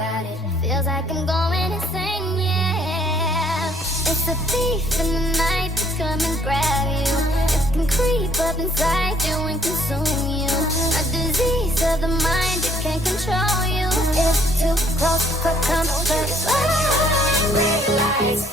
about it. Feels like I'm going insane, yeah. It's a thief in the night that's come and grab you. It can creep up inside you and consume you. A disease of the mind, it can't control you. It's too close for comfort. Red lights,